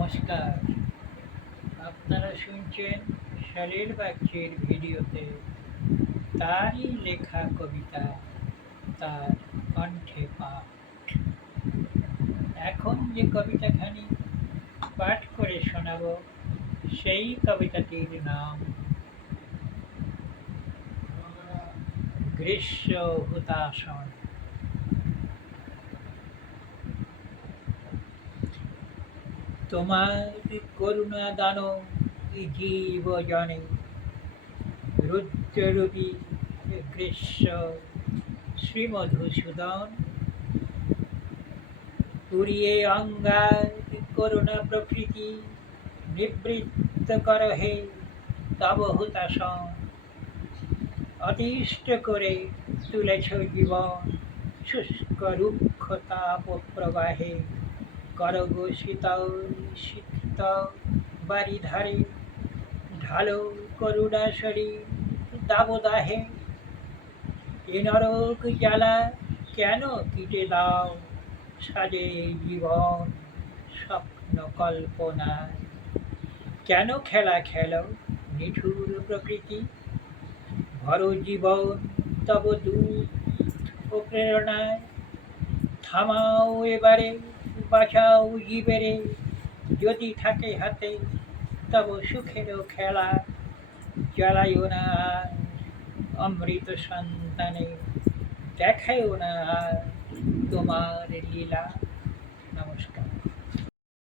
নমস্কার, আপনারা শুনছেন সলিল বাগচির ভিডিওতে তারই লেখা কবিতা, তার কণ্ঠে পাঠ। এখন যে কবিতাখানি পাঠ করে শোনাব সেই কবিতাটির নাম গ্রীষ্ম হুতাশন। তোমার করুণা দান জীব জনে, রুদ্ররূপী গ্রীষ্ম শ্রীমধুসূদন। পুরিয়ে অঙ্গার করুণা প্রকৃতি, নিবৃত্ত কর হে তব হুতাশন। অতিষ্ঠ করে তুলেছ জীবন, শুষ্ক রুক্ষ তাপ প্রবাহে। করগ শীতল সিক্ত বারিধারে, ঢালো করুণা শরীর দাবদাহে। এ নরক জ্বালা কেন কিটে দাও, সাজে জীবন স্বপ্ন কল্পনায়। কেন খেলা খেলো নিঠুর প্রকৃতি, ভর জীবন তব দূত ও প্রেরণায়। থামাও এবারে, বাঁচাও জীবেরে, যদি থাকে হাতে তব সুখেরও খেলা। জ্বালাইও না আর অমৃত সন্তানে, দেখাইও না আর তোমার লীলা।